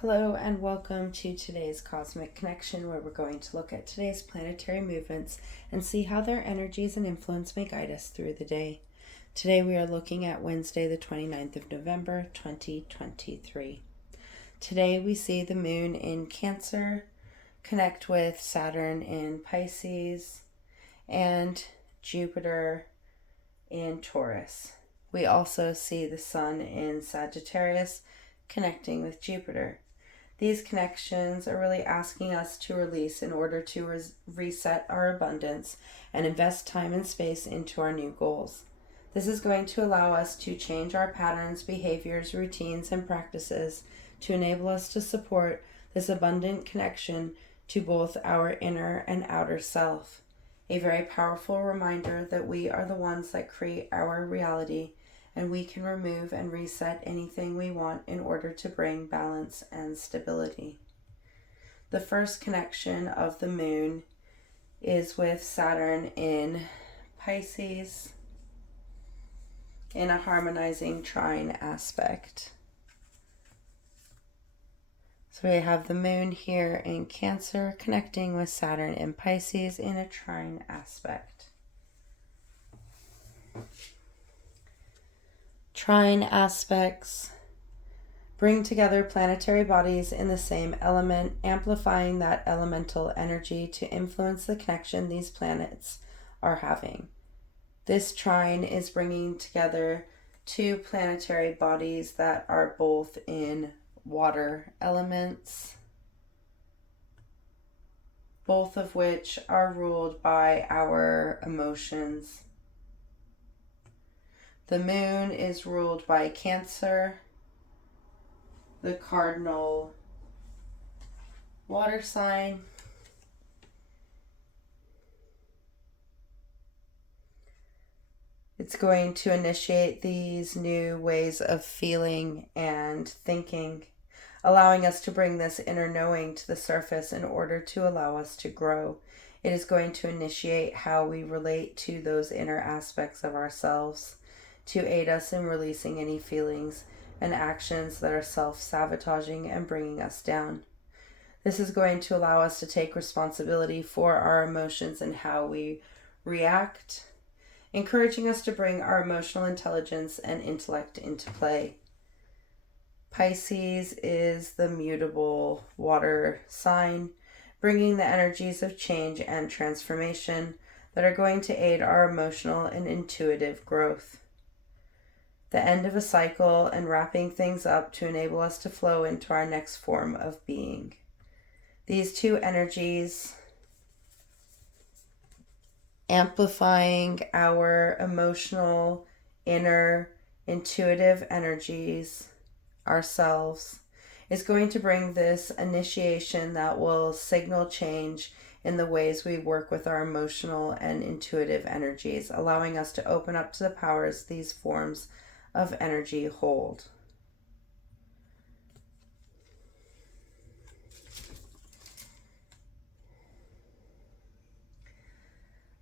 Hello and welcome to today's Cosmic Connection, where we're going to look at today's planetary movements and see how their energies and influence may guide us through the day. Today we are looking at Wednesday the 29th of November 2023. Today we see the moon in Cancer connect with Saturn in Pisces and Jupiter in Taurus. We also see the sun in Sagittarius connecting with Jupiter. These connections are really asking us to release in order to reset our abundance and invest time and space into our new goals. This is going to allow us to change our patterns, behaviors, routines, and practices to enable us to support this abundant connection to both our inner and outer self. A very powerful reminder that we are the ones that create our reality, and we can remove and reset anything we want in order to bring balance and stability. The first connection of the moon is with Saturn in Pisces in a harmonizing trine aspect. So we have the moon here in Cancer connecting with Saturn in Pisces in a trine aspect. Trine aspects bring together planetary bodies in the same element, amplifying that elemental energy to influence the connection these planets are having. This trine is bringing together two planetary bodies that are both in water elements, both of which are ruled by our emotions. The moon is ruled by Cancer, the cardinal water sign. It's going to initiate these new ways of feeling and thinking, allowing us to bring this inner knowing to the surface in order to allow us to grow. It is going to initiate how we relate to those inner aspects of ourselves, to aid us in releasing any feelings and actions that are self-sabotaging and bringing us down. This is going to allow us to take responsibility for our emotions and how we react, encouraging us to bring our emotional intelligence and intellect into play. Pisces is the mutable water sign, bringing the energies of change and transformation that are going to aid our emotional and intuitive growth. The end of a cycle and wrapping things up to enable us to flow into our next form of being. These two energies amplifying our emotional, inner, intuitive energies, ourselves, is going to bring this initiation that will signal change in the ways we work with our emotional and intuitive energies, allowing us to open up to the powers these forms of energy hold.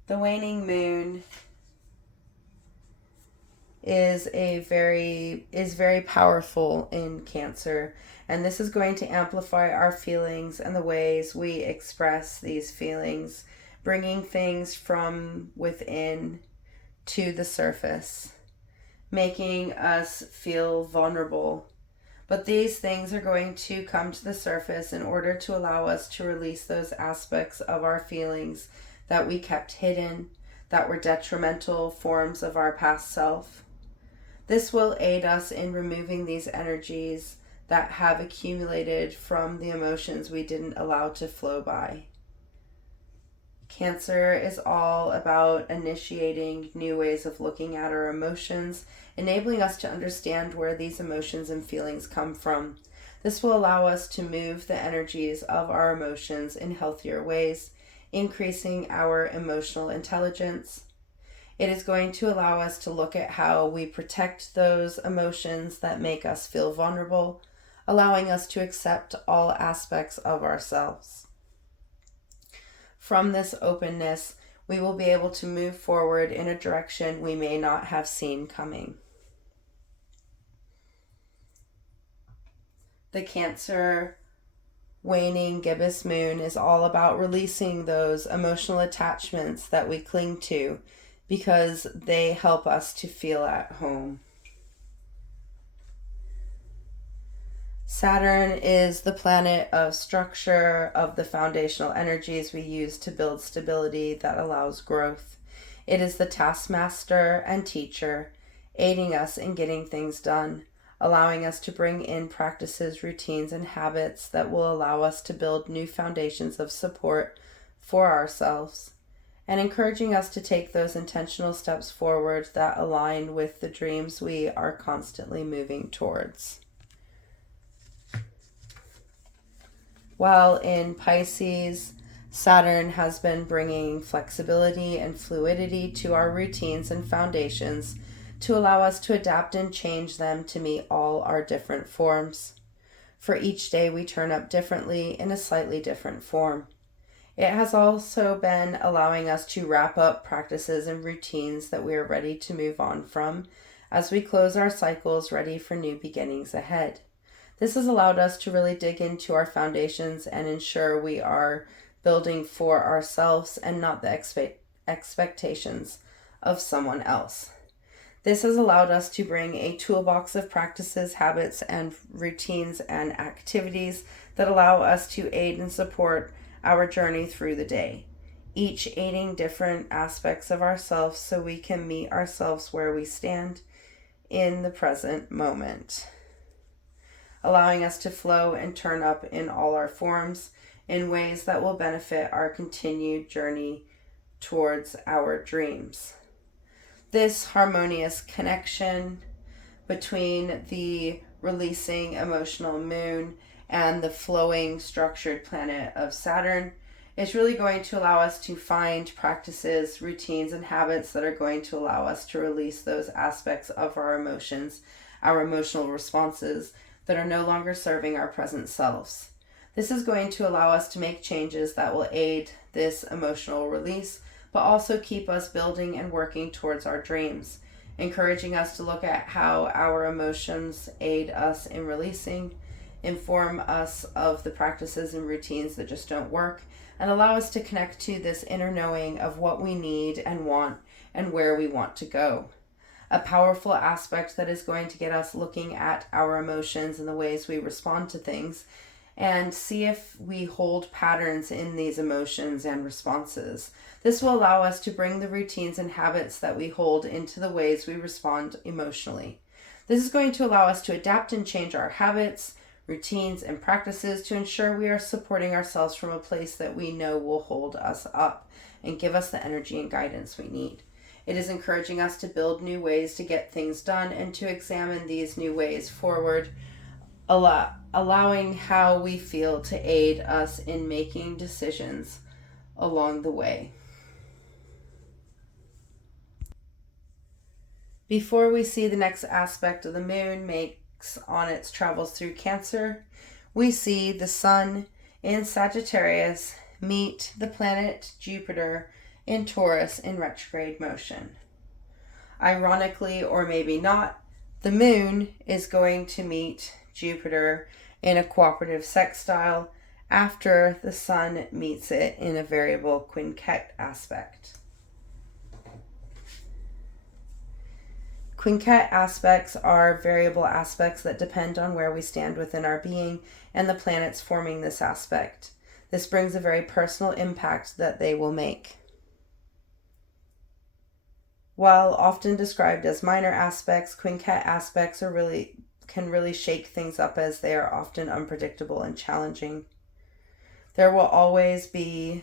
The waning moon is very powerful in Cancer, and this is going to amplify our feelings and the ways we express these feelings, bringing things from within to the surface, making us feel vulnerable. But these things are going to come to the surface in order to allow us to release those aspects of our feelings that we kept hidden, that were detrimental forms of our past self. This will aid us in removing these energies that have accumulated from the emotions we didn't allow to flow by. Cancer is all about initiating new ways of looking at our emotions, enabling us to understand where these emotions and feelings come from. This will allow us to move the energies of our emotions in healthier ways, increasing our emotional intelligence. It is going to allow us to look at how we protect those emotions that make us feel vulnerable, allowing us to accept all aspects of ourselves. From this openness, we will be able to move forward in a direction we may not have seen coming. The Cancer waning gibbous moon is all about releasing those emotional attachments that we cling to because they help us to feel at home. Saturn is the planet of structure, of the foundational energies we use to build stability that allows growth. It is the taskmaster and teacher, aiding us in getting things done, allowing us to bring in practices, routines, and habits that will allow us to build new foundations of support for ourselves, and encouraging us to take those intentional steps forward that align with the dreams we are constantly moving towards. While in Pisces, Saturn has been bringing flexibility and fluidity to our routines and foundations to allow us to adapt and change them to meet all our different forms. For each day we turn up differently in a slightly different form. It has also been allowing us to wrap up practices and routines that we are ready to move on from as we close our cycles ready for new beginnings ahead. This has allowed us to really dig into our foundations and ensure we are building for ourselves and not the expectations of someone else. This has allowed us to bring a toolbox of practices, habits, and routines and activities that allow us to aid and support our journey through the day, each aiding different aspects of ourselves so we can meet ourselves where we stand in the present moment, allowing us to flow and turn up in all our forms in ways that will benefit our continued journey towards our dreams. This harmonious connection between the releasing emotional moon and the flowing structured planet of Saturn is really going to allow us to find practices, routines, and habits that are going to allow us to release those aspects of our emotions, our emotional responses that are no longer serving our present selves. This is going to allow us to make changes that will aid this emotional release, but also keep us building and working towards our dreams, encouraging us to look at how our emotions aid us in releasing, inform us of the practices and routines that just don't work, and allow us to connect to this inner knowing of what we need and want and where we want to go. A powerful aspect that is going to get us looking at our emotions and the ways we respond to things and see if we hold patterns in these emotions and responses. This will allow us to bring the routines and habits that we hold into the ways we respond emotionally. This is going to allow us to adapt and change our habits, routines, and practices to ensure we are supporting ourselves from a place that we know will hold us up and give us the energy and guidance we need. It is encouraging us to build new ways to get things done and to examine these new ways forward, allowing how we feel to aid us in making decisions along the way. Before we see the next aspect of the moon makes on its travels through Cancer, we see the sun in Sagittarius meet the planet Jupiter in Taurus in retrograde motion. Ironically, or maybe not, the moon is going to meet Jupiter in a cooperative sextile after the sun meets it in a variable quintet aspect. Quintet aspects are variable aspects that depend on where we stand within our being and the planets forming this aspect. This brings a very personal impact that they will make. While often described as minor aspects, quintet aspects can really shake things up as they are often unpredictable and challenging. There will always be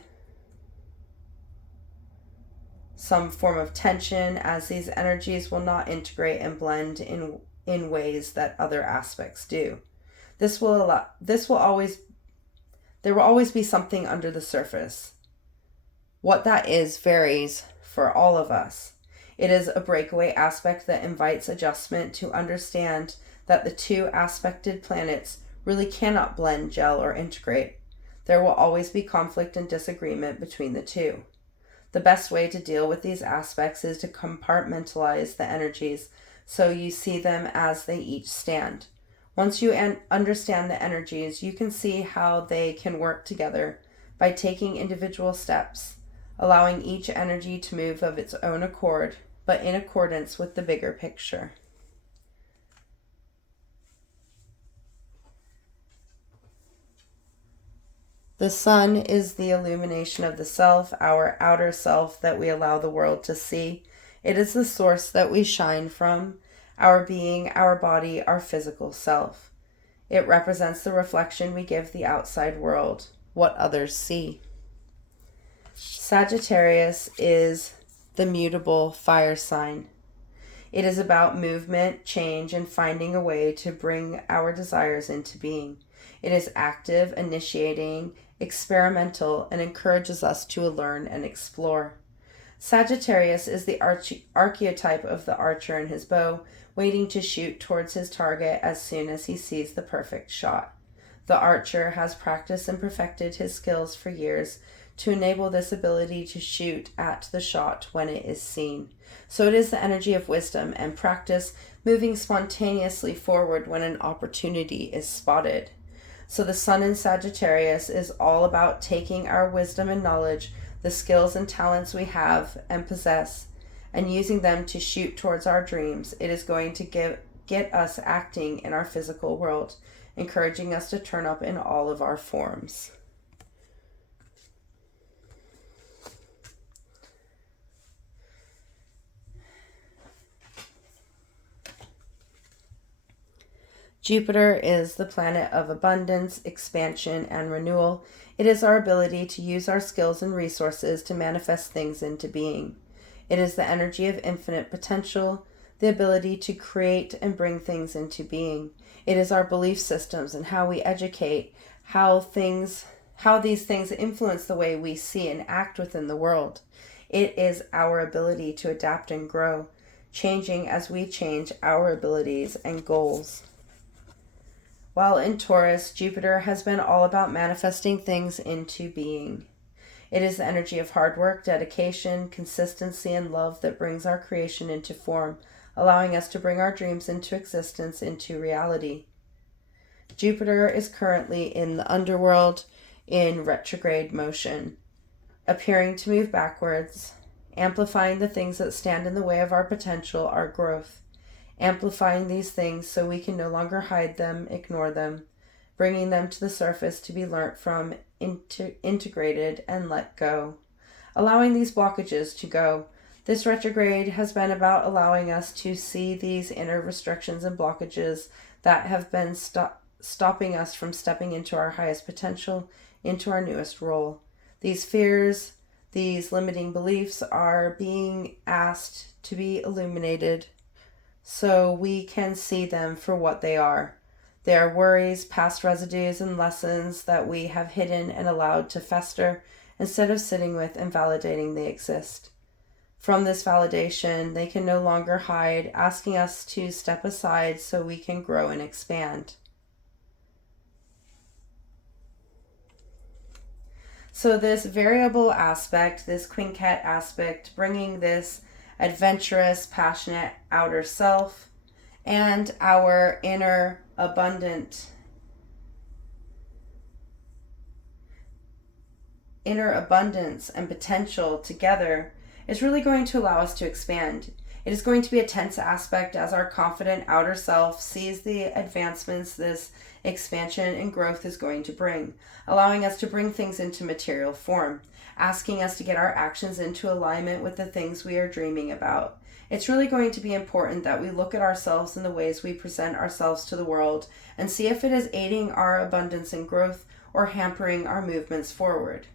some form of tension as these energies will not integrate and blend in ways that other aspects do. There will always be something under the surface. What that is varies for all of us. It is a breakaway aspect that invites adjustment to understand that the two aspected planets really cannot blend, gel, or integrate. There will always be conflict and disagreement between the two. The best way to deal with these aspects is to compartmentalize the energies so you see them as they each stand. Once you understand the energies, you can see how they can work together by taking individual steps, allowing each energy to move of its own accord, but in accordance with the bigger picture. The sun is the illumination of the self, our outer self that we allow the world to see. It is the source that we shine from, our being, our body, our physical self. It represents the reflection we give the outside world, what others see. Sagittarius is the mutable fire sign. It is about movement, change, and finding a way to bring our desires into being. It is active, initiating, experimental, and encourages us to learn and explore. Sagittarius is the archetype of the archer and his bow, waiting to shoot towards his target as soon as he sees the perfect shot. The archer has practiced and perfected his skills for years to enable this ability to shoot at the shot when it is seen. So it is the energy of wisdom and practice, moving spontaneously forward when an opportunity is spotted. So the sun in Sagittarius is all about taking our wisdom and knowledge, the skills and talents we have and possess, and using them to shoot towards our dreams. It is going to get us acting in our physical world, encouraging us to turn up in all of our forms. Jupiter is the planet of abundance, expansion, and renewal. It is our ability to use our skills and resources to manifest things into being. It is the energy of infinite potential, the ability to create and bring things into being. It is our belief systems and how we educate, how these things influence the way we see and act within the world. It is our ability to adapt and grow, changing as we change our abilities and goals. While in Taurus, Jupiter has been all about manifesting things into being. It is the energy of hard work, dedication, consistency, and love that brings our creation into form, allowing us to bring our dreams into existence, into reality. Jupiter is currently in the underworld in retrograde motion, appearing to move backwards, amplifying the things that stand in the way of our potential, our growth. Amplifying these things so we can no longer hide them, ignore them, bringing them to the surface to be learnt from, integrated, and let go. Allowing these blockages to go. This retrograde has been about allowing us to see these inner restrictions and blockages that have been stopping us from stepping into our highest potential, into our newest role. These fears, these limiting beliefs are being asked to be illuminated, so we can see them for what they are. They are worries, past residues, and lessons that we have hidden and allowed to fester instead of sitting with and validating they exist. From this validation, they can no longer hide, asking us to step aside so we can grow and expand. So this variable aspect, this quinquet aspect, bringing this adventurous, passionate outer self and our inner abundance and potential together is really going to allow us to expand. It is going to be a tense aspect as our confident outer self sees the advancements this expansion and growth is going to bring, allowing us to bring things into material form, asking us to get our actions into alignment with the things we are dreaming about. It's really going to be important that we look at ourselves in the ways we present ourselves to the world and see if it is aiding our abundance and growth or hampering our movements forward.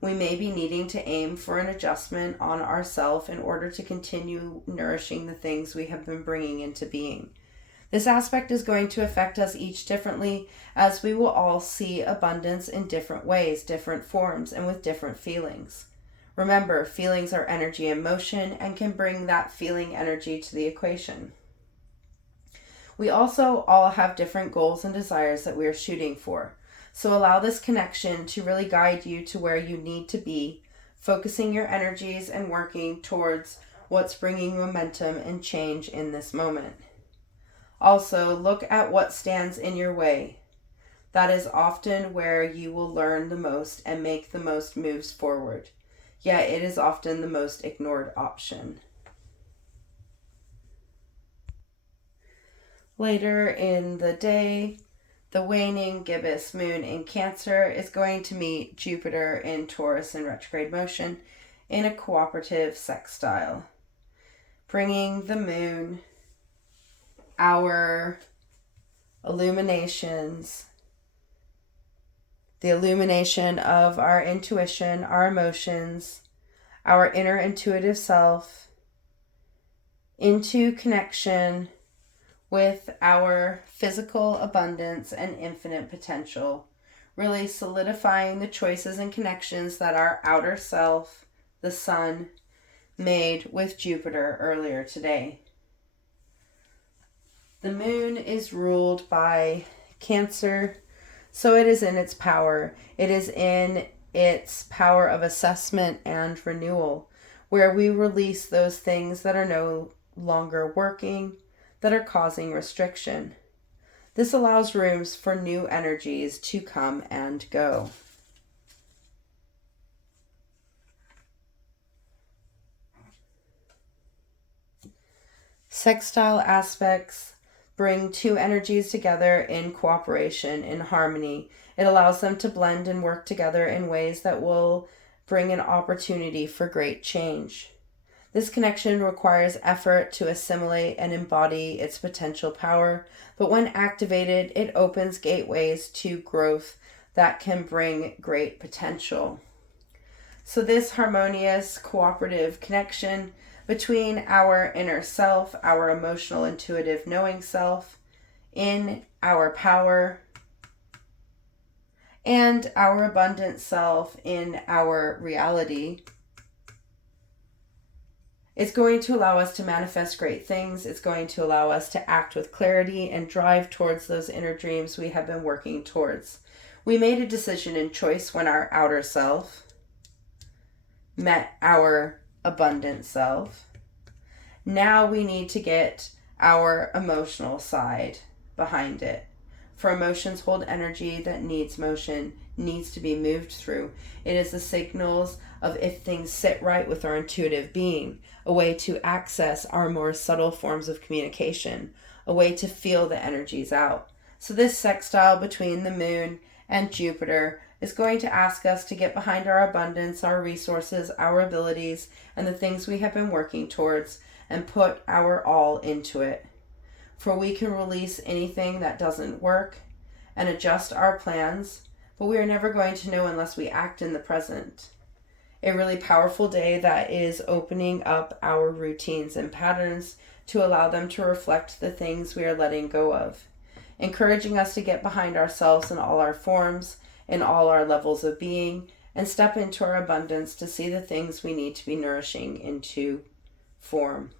We may be needing to aim for an adjustment on ourselves in order to continue nourishing the things we have been bringing into being. This aspect is going to affect us each differently, as we will all see abundance in different ways, different forms, and with different feelings. Remember, feelings are energy in motion and can bring that feeling energy to the equation. We also all have different goals and desires that we are shooting for. So allow this connection to really guide you to where you need to be, focusing your energies and working towards what's bringing momentum and change in this moment. Also, look at what stands in your way. That is often where you will learn the most and make the most moves forward. Yet it is often the most ignored option. Later in the day, the waning gibbous moon in Cancer is going to meet Jupiter in Taurus in retrograde motion in a cooperative sextile, bringing the moon our illuminations, the illumination of our intuition, our emotions, our inner intuitive self, into connection with our physical abundance and infinite potential, really solidifying the choices and connections that our outer self, the sun, made with Jupiter earlier today. The moon is ruled by Cancer, so it is in its power. It is in its power of assessment and renewal, where we release those things that are no longer working, that are causing restriction. This allows rooms for new energies to come and go. Sextile aspects bring two energies together in cooperation, in harmony. It allows them to blend and work together in ways that will bring an opportunity for great change. This connection requires effort to assimilate and embody its potential power, but when activated, it opens gateways to growth that can bring great potential. So this harmonious, cooperative connection between our inner self, our emotional, intuitive, knowing self, in our power, and our abundant self in our reality, it's going to allow us to manifest great things. It's going to allow us to act with clarity and drive towards those inner dreams we have been working towards. We made a decision and choice when our outer self met our abundant self. Now we need to get our emotional side behind it. For emotions hold energy that needs motion, needs to be moved through. It is the signals of if things sit right with our intuitive being, a way to access our more subtle forms of communication, a way to feel the energies out. So this sextile between the moon and Jupiter is going to ask us to get behind our abundance, our resources, our abilities, and the things we have been working towards, and put our all into it. For we can release anything that doesn't work and adjust our plans, but we are never going to know unless we act in the present. A really powerful day that is opening up our routines and patterns to allow them to reflect the things we are letting go of, encouraging us to get behind ourselves in all our forms, in all our levels of being, and step into our abundance to see the things we need to be nourishing into form.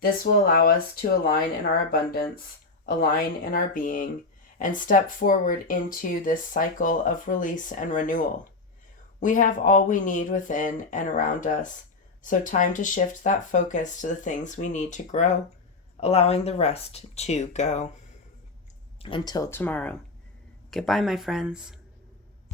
This will allow us to align in our abundance, align in our being, and step forward into this cycle of release and renewal. We have all we need within and around us, so time to shift that focus to the things we need to grow, allowing the rest to go. Until tomorrow. Goodbye, my friends.